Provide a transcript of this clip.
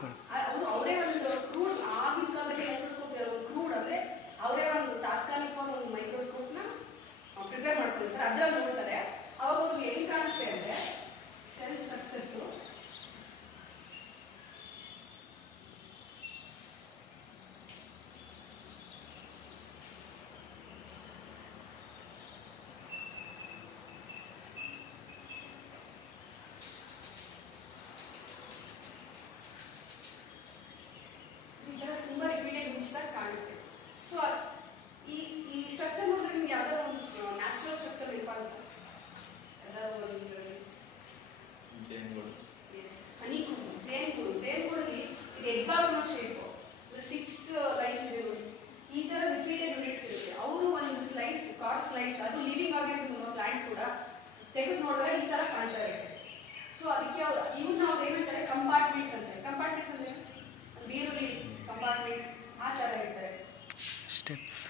ಅವರು ಅವರೇ ಒಂದು ಕ್ರೂಡ್ ಆಗಿನ ಕಾಲದಲ್ಲಿ ಮೈಕ್ರೋಸ್ಕೋಪ್ ಇರೋ ಒಂದು ಕ್ರೂಡ್ ಅಂದರೆ ಅವರೇ ಒಂದು ತಾತ್ಕಾಲಿಕವಾಗಿ ಒಂದು ಮೈಕ್ರೋಸ್ಕೋಪ್ನ ಪ್ರಿಪೇರ್ ಮಾಡ್ಕೊಳ್ತಾರೆ, ಅದರಲ್ಲಿ ನೋಡ್ತಾರೆ. ಅವಾಗ ಅವ್ರಿಗೆ ಹೆಂಗೆ ಕಾಣುತ್ತೆ ಅಂದರೆ ಸೆಲ್ ಸ್ಟ್ರಕ್ಚರ್ಸು ತುಂಬ ರಿಪೀಟೆಡ್ ಮಿಕ್ಸ್ದಾಗಿ ಕಾಣುತ್ತೆ. ಸೊ ಈ ಸ್ಟ್ರಕ್ಚರ್ ನೋಡಿದ್ರೆ ನಿಮ್ಗೆ ಯಾವ್ದಾದ್ರು ಒಂದು ನ್ಯಾಚುರಲ್ ಸ್ಟ್ರಕ್ಚರ್ ನೆನಪಾಗುತ್ತೆ? ಯಾವ್ದಾದ್ರು ಒಂದು ಜೇನುಗಳು, ಹನಿಕೂಡು, ಜೇನುಗೂಡಲ್ಲಿ ಇದು ಎಕ್ಸಾಗನಲ್ ಶೇಪು, 6 ಲೈನ್ಸ್ ಇದೆ ನೋಡಿ. ಈ ಥರ ರಿಪೀಟೆಡ್ ಯೂನಿಟ್ಸ್ ಇರುತ್ತೆ. ಅವರು ಒಂದು ಸ್ಲೈಸ್, ಕಾರ್ಡ್ ಸ್ಲೈಸ್, ಅದು ಲಿವಿಂಗ್ ಆಗಿರೋ ಪ್ಲಾಂಟ್ ಕೂಡ ತೆಗೆದು ನೋಡಿದ್ರೆ ಈ ಥರ ಕಾಣ್ತಾ ಇರುತ್ತೆ. ಸೊ ಅದಕ್ಕೆ ಇವನ್ನ ಅವ್ರು ಏನಂತಾರೆ ಕಂಪಾರ್ಟ್ಮೆಂಟ್ಸ್ ಅಂತಾರೆ. ಕಂಪಾರ್ಟ್ಮೆಂಟ್ಸ್ ಅಂದರೆ ಬೀರುಲಿ ಕಂಪಾರ್ಟ್ಮೆಂಟ್ಸ್ ಆ ಥರ ಇರ್ತಾರೆ. ಸ್ಟೆಪ್ಸ್